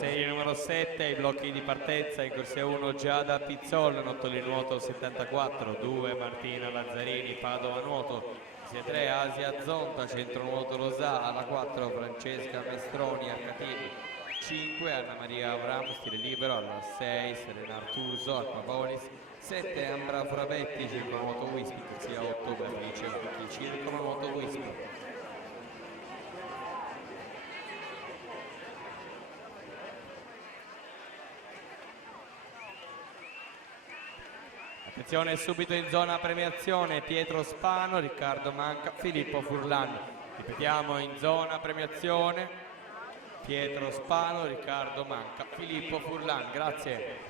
serie numero 7, i blocchi di partenza in corsia 1 Giada Pizzol, Nottoli nuoto 74, 2 Martina Lazzarini, Padova nuoto, corsia 3 Asia Zonta, centro nuoto Rosà, alla 4 Francesca Mestroni, Arcatini, 5 Anna Maria Avram, stile libero, alla 6 Serena Artuso, Acquapolis, 7 Ambra Frabetti, circolo nuoto Whisky, corsia 8 Beatrice Bucchi, circolo nuoto Whisky. Attenzione, subito in zona premiazione Pietro Spano, Riccardo Manca, Filippo Furlan. Ripetiamo, in zona premiazione Pietro Spano, Riccardo Manca, Filippo Furlan. Grazie.